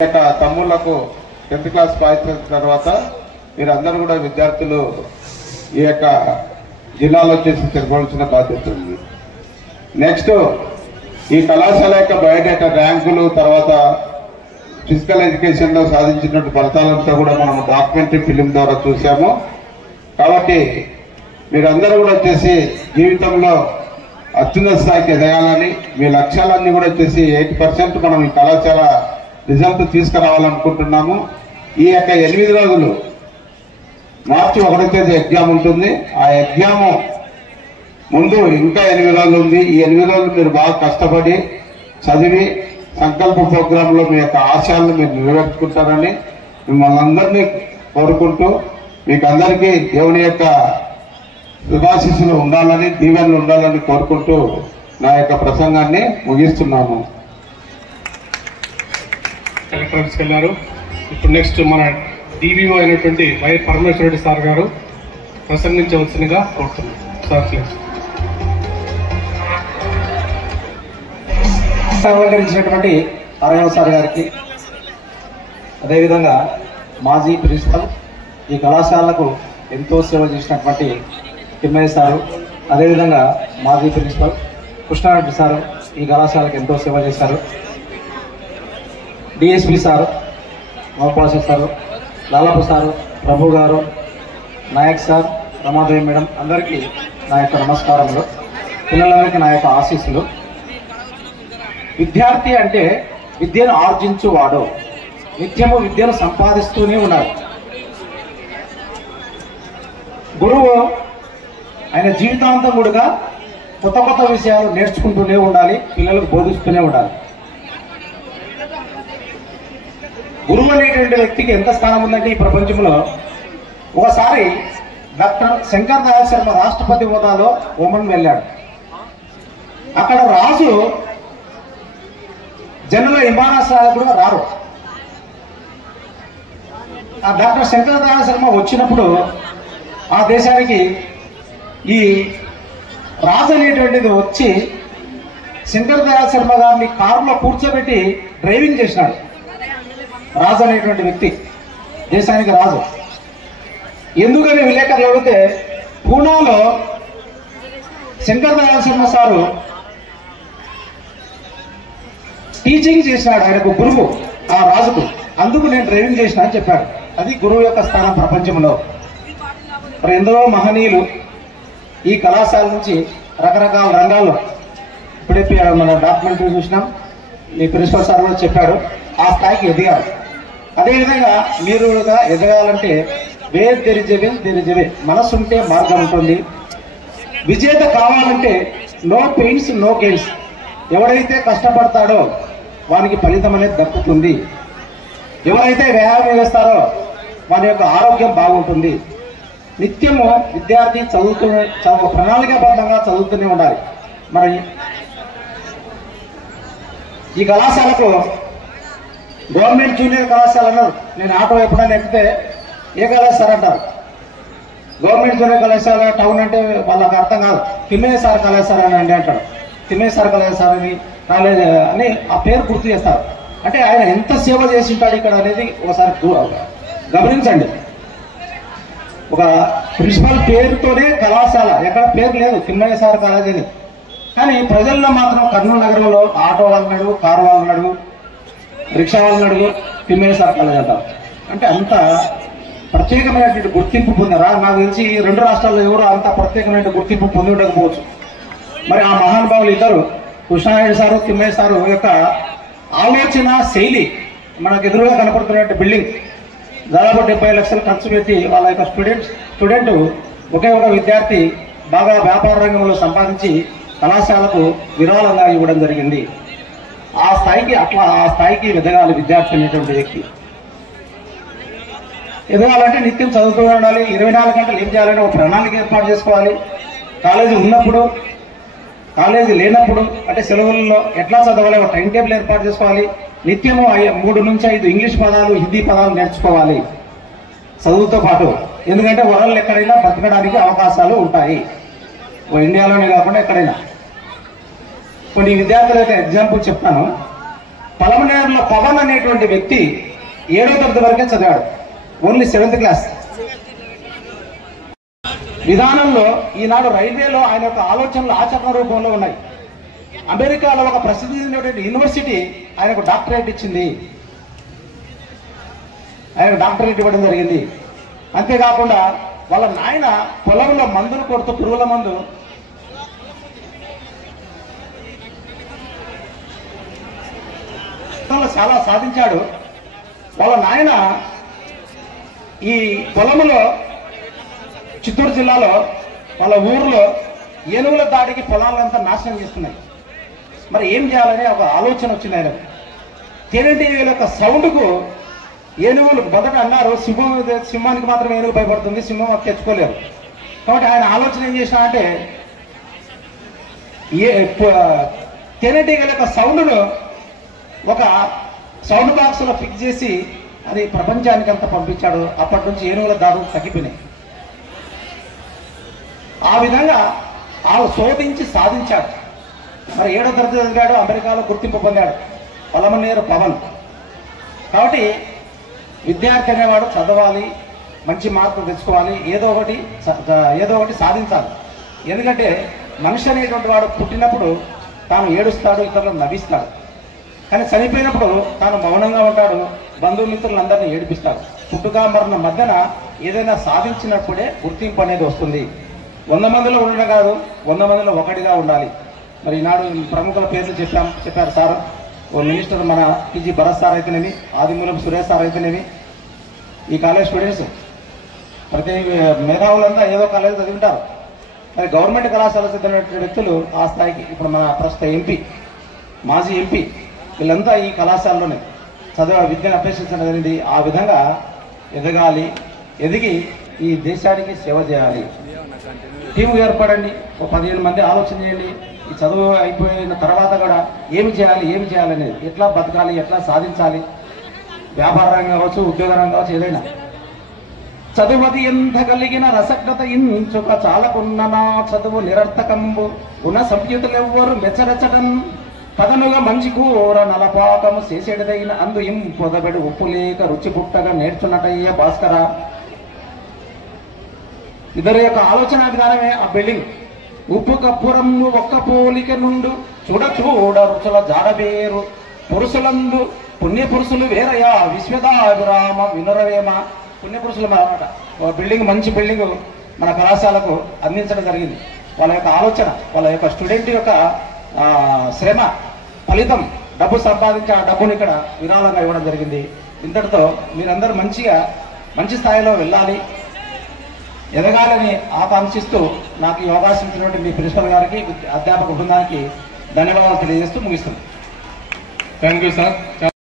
తమ్ముళ్లకు 10th class pass తర్వాత మీరందరూ కూడా విద్యార్థులు ఈ యొక్క జిల్లాలో వచ్చేసి తిరగవలసిన బాధ్యత ఉంది. నెక్స్ట్ ఈ కళాశాల యొక్క బయోడేటా ర్యాంకులు తర్వాత ఫిజికల్ ఎడ్యుకేషన్లో సాధించినటువంటి ఫలితాలంతా కూడా మనం డాక్యుమెంటరీ ఫిలిం ద్వారా చూసాము. కాబట్టి మీరందరూ కూడా వచ్చేసి జీవితంలో అత్యున్నత స్థాయికి ఎదగాలని మీ లక్ష్యాలన్నీ కూడా వచ్చేసి 80% మనం ఈ కళాశాల రిజల్ట్ తీసుకురావాలనుకుంటున్నాము. ఈ యొక్క 8 రోజులు మార్చి 1వ తేదీ ఎగ్జామ్ ఉంటుంది. ఆ ఎగ్జామ్ ముందు ఇంకా 8 రోజులు ఉంది. ఈ 8 రోజులు మీరు బాగా కష్టపడి చదివి సంకల్ప ప్రోగ్రాంలో మీ యొక్క ఆశయాలను మీరు నెరవేర్చుకుంటారని మిమ్మల్ని అందరినీ కోరుకుంటూ మీకు అందరికీ దేవుని యొక్క శుభాశీస్సులు ఉండాలని దీవెనలు ఉండాలని కోరుకుంటూ నా యొక్క ప్రసంగాన్ని ముగిస్తున్నాను. ఎలక్ట్రానిక్స్కి వెళ్ళారు. ఇప్పుడు నెక్స్ట్ మన డివిఓ అయినటువంటి వై పరమేశ్వర రెడ్డి సార్ గారు ప్రసంగించవలసిందిగా కోరుతున్నాం. Sir please. అలంకరించినటువంటి అరయవ సార్ గారికి, అదేవిధంగా మాజీ ప్రిన్సిపల్, ఈ కళాశాలకు ఎంతో సేవ చేసినటువంటి తిమ్మయ్య సారు, అదేవిధంగా మాజీ ప్రిన్సిపల్ కృష్ణారెడ్డి సారు ఈ కళాశాలకు ఎంతో సేవ చేశారు. డిఎస్పి సారు, మోపాసి సారు, లాలపు సారు, ప్రభు గారు, నాయక్ సార్, రమాదేవి మేడం అందరికీ నా యొక్క నమస్కారములు. పిల్లలందరికీ నా యొక్క ఆశీస్సులు. విద్యార్థి అంటే విద్యను ఆర్జించువాడు, నిత్యము విద్యను సంపాదిస్తూనే ఉన్నాడు. గురువు ఆయన జీవితాంతం కూడా కొత్త కొత్త విషయాలు నేర్చుకుంటూనే ఉండాలి, పిల్లలకు బోధిస్తూనే ఉండాలి. గురువు అనేటువంటి వ్యక్తికి ఎంత స్థానం ఉందంటే ఈ ప్రపంచంలో, ఒకసారి డాక్టర్ శంకర్ దయాళ్ శర్మ రాష్ట్రపతి హోదాలో ఓమన్ వెళ్ళాడు. అక్కడ రాజు జనరల్ విమానాశ్రయాలు కూడా రారు. ఆ డాక్టర్ శంకర్ దయాళ్ శర్మ వచ్చినప్పుడు ఆ దేశానికి ఈ రాజు అనేటువంటిది వచ్చి శంకర్ దయాళ్ శర్మ గారిని కారులో కూర్చోబెట్టి డ్రైవింగ్ చేసినాడు. రాజు అనేటువంటి వ్యక్తి దేశానికి రాజు. ఎందుకని విలేకరులు అడిగితే, పూనాలో శంకర్ దయాళ్ శర్మ సారు టీచింగ్ చేసినాడు, ఆయనకు గురువు ఆ రాజుకు, అందుకు నేను డ్రైవింగ్ చేసిన అని చెప్పాడు. అది గురువు యొక్క స్థానం ప్రపంచంలో. మరి ఎందరో మహనీయులు ఈ కళాశాల నుంచి రకరకాల రంగాల్లో, ఇప్పుడే మన డాక్యుమెంటరీ చూసినాం, మీ ప్రిన్సిపల్ సార్ కూడా చెప్పాడు, ఆ స్థాయికి ఎదిగారు. అదేవిధంగా మీరు ఎదగాలంటే వేర్ తెరిజవే మనసు ఉంటే మార్గం ఉంటుంది. విజేత కావాలంటే నో పెయిన్స్ నో గెయిన్స్. ఎవరైతే కష్టపడతాడో వానికి ఫలితం అనేది దక్కుతుంది. ఎవరైతే వ్యాయామం చేస్తారో వాని యొక్క ఆరోగ్యం బాగుంటుంది. నిత్యము విద్యార్థి ప్రణాళికాబద్ధంగా చదువుతూనే ఉండాలి. మరి ఈ కళాశాలకు గవర్నమెంట్ జూనియర్ కళాశాల అన్నారు. నేను ఆటో ఎప్పుడైనా ఎక్కితే ఏ కళాశాల అంటారు. గవర్నమెంట్ జూనియర్ కళాశాల టౌన్ అంటే వాళ్ళకి అర్థం కాదు. తిమ్మయ్య సార్ కళాశాల అని అంటాడు. తిమ్మయ్య సార్ కళాశాల అని కాలేజ్ అని ఆ పేరు గుర్తు చేస్తారు. అంటే ఆయన ఎంత సేవ చేసి ఉంటాడు ఇక్కడ అనేది ఒకసారి గమనించండి. ఒక ప్రిన్సిపల్ పేరుతోనే కళాశాల, ఎక్కడ పేరు లేదు తిమ్మయ్య సార్ కాలేజ్ అని. కానీ ప్రజల్లో మాత్రం కర్నూలు నగరంలో ఆటో వాళ్ళని అడుగు, కారు వాళ్ళని అడుగు, రిక్షా వాళ్ళని అడుగు, తిమ్మయ్య సార్ కాలేజ్ అంటారు. అంటే అంత ప్రత్యేకమైనటువంటి గుర్తింపు పొందారా? నాకు తెలిసి 2 రాష్ట్రాల్లో ఎవరు అంత ప్రత్యేకమైన గుర్తింపు పొంది ఉండకపోవచ్చు. మరి ఆ మహానుభావులు ఇద్దరు, కృష్ణారెడ్డి సారు, తిమ్మయ్య సారు యొక్క ఆలోచన శైలి మనకు ఎదురుగా కనపడుతున్న బిల్డింగ్ దాదాపు 70 లక్షలు ఖర్చు పెట్టి వాళ్ళ యొక్క స్టూడెంట్ ఒకే ఒక విద్యార్థి బాగా వ్యాపార రంగంలో సంపాదించి కళాశాలకు విరాళంగా ఇవ్వడం జరిగింది. ఆ స్థాయికి ఎదగాలి విద్యార్థి అనేటువంటి వ్యక్తి. ఎదగాలంటే నిత్యం చదువుతూ ఉండాలి. 24 గంటలు ఏం చేయాలని ఒక ప్రణాళిక ఏర్పాటు చేసుకోవాలి. కాలేజీ ఉన్నప్పుడు, కాలేజీ లేనప్పుడు, అంటే సెలవుల్లో ఎట్లా చదవాలి ఒక టైం టేబుల్ ఏర్పాటు చేసుకోవాలి. నిత్యము 3 నుంచి 5 ఇంగ్లీష్ పదాలు, హిందీ పదాలు నేర్చుకోవాలి చదువుతో పాటు. ఎందుకంటే వరల్డ్ ఎక్కడైనా బతకడానికి అవకాశాలు ఉంటాయి, ఇండియాలోనే కాకుండా ఎక్కడైనా. కొన్ని విద్యార్థులు అయితే ఎగ్జాంపుల్ చెప్తాను. పలమనేరులో పవన్ అనేటువంటి వ్యక్తి 7వ తరగతి వరకే చదివాడు, ఓన్లీ 7th క్లాస్. విధానంలో ఈనాడు రైల్వేలో ఆయన యొక్క ఆలోచనలు ఆచరణ రూపంలో ఉన్నాయి. అమెరికాలో ఒక ప్రసిద్ధి చెందినటువంటి యూనివర్సిటీ ఆయనకు డాక్టరేట్ ఇచ్చింది, ఆయనకు డాక్టరేట్ ఇవ్వడం జరిగింది. అంతేకాకుండా వాళ్ళ నాయన పొలంలో మందులు కొడుతూ పురుగుల మందు చాలా సాధించాడు. వాళ్ళ నాయన ఈ పొలంలో చిత్తూరు జిల్లాలో వాళ్ళ ఊర్లో ఏనుగుల దాడికి పొలాలంతా నాశనం చేస్తున్నాయి. మరి ఏం చేయాలని ఒక ఆలోచన వచ్చింది ఆయనకు. తేనెటీగల యొక్క సౌండ్కు ఏనుగులు మొదట అన్నారు సింహానికి మాత్రం ఏనుగు భయపడుతుంది, సింహం అది తెచ్చుకోలేరు. కాబట్టి ఆయన ఆలోచన ఏం చేసినా అంటే తేనెటీగల యొక్క సౌండ్ను ఒక సౌండ్ బాక్స్లో ఫిక్స్ చేసి అది ప్రపంచానికి అంతా పంపించాడు. అప్పటి నుంచి ఏనుగుల దాడులు తగ్గిపోయినాయి. ఆ విధంగా శోధించి సాధించాడు. మరి 7వ తరగతి చదివాడు, అమెరికాలో గుర్తింపు పొందాడు, పలమనేరు పవన్. కాబట్టి విద్యార్థి అనేవాడు చదవాలి, మంచి మార్కులు తెచ్చుకోవాలి, ఏదో ఒకటి సాధించాలి. ఎందుకంటే మనిషి అనేటువంటి వాడు పుట్టినప్పుడు తాను ఏడుస్తాడు, ఇతరులను నవ్విస్తాడు. కానీ చనిపోయినప్పుడు తాను మౌనంగా ఉంటాడు, బంధుమిత్రులందరినీ ఏడిపిస్తాడు. పుట్టుక మరణం మధ్యన ఏదైనా సాధించినప్పుడే గుర్తింపు అనేది వస్తుంది. 100 మందిలో ఉండడం కాదు, 100 మందిలో ఒకటిగా ఉండాలి. మరి ఈనాడు ప్రముఖుల పేర్లు చెప్పారు సార్. ఓ మినిస్టర్ మన పిజి భరత్ సార్ అయితేనేమి, ఆదిమూలం సురేష్ సార్ అయితేనేమి, ఈ కాలేజ్ స్టూడెంట్స్ ప్రతి మేధావులంతా ఏదో కాలేజ్ చదివింటారు. మరి గవర్నమెంట్ కళాశాల చదివినటువంటి వ్యక్తులు ఆ స్థాయికి ఇప్పుడు మన ప్రస్తుత ఎంపీ, మాజీ ఎంపీ వీళ్ళంతా ఈ కళాశాలలోనే విద్యను అభ్యసించడం జరిగింది. ఆ విధంగా ఎదగాలి, ఎదిగి ఈ దేశానికి సేవ చేయాలి. టీము ఏర్పడండి, ఒక 15 మంది ఆలోచన చేయండి. ఈ చదువు అయిపోయిన తర్వాత కూడా ఏమి చేయాలనేది, ఎట్లా బతకాలి, ఎట్లా సాధించాలి, వ్యాపార రంగం కావచ్చు, ఉద్యోగ రంగం కావచ్చు, ఏదైనా. చదువది ఎంత కలిగిన రసజ్ఞత ఇంచుక చాలకున్న నా చదువు నిరర్థకంబు గుణ సంయుతులెవ్వరు మెచ్చరచటం పదనుగా మంచి కూర నలపాకము చేసేటిదైన అందు పొదబెడు ఉప్పు లేక రుచి పుట్టగా నేర్చున్నటయ్య భాస్కర. ఇద్దరి యొక్క ఆలోచన విధానమే ఆ బిల్డింగ్. ఉప్పు కప్పురము ఒక్క పోలిక నుండు చూడ రుచుల జాడవేరు పురుషులందు పుణ్యపురుషులు వేరయా విశ్వదాభిరామ వినురవేమ. పుణ్యపురుషులు అన్నమాట. ఒక బిల్డింగ్, మంచి బిల్డింగ్ మన కళాశాలకు అందించడం జరిగింది. వాళ్ళ యొక్క ఆలోచన, వాళ్ళ యొక్క స్టూడెంట్ యొక్క శ్రమ ఫలితం డబ్బు సంపాదించి ఆ డబ్బుని ఇక్కడ విరాళంగా ఇవ్వడం జరిగింది. ఇంతటితో మీరందరూ మంచి స్థాయిలో వెళ్ళాలి, ఎదగాలని ఆకాంక్షిస్తూ నాకు ఈ అవకాశం ఇచ్చినటువంటి మీ ప్రిన్సిపల్ గారికి, అధ్యాపక బృందానికి ధన్యవాదాలు తెలియజేస్తూ ముగిస్తుంది. Thank you sir.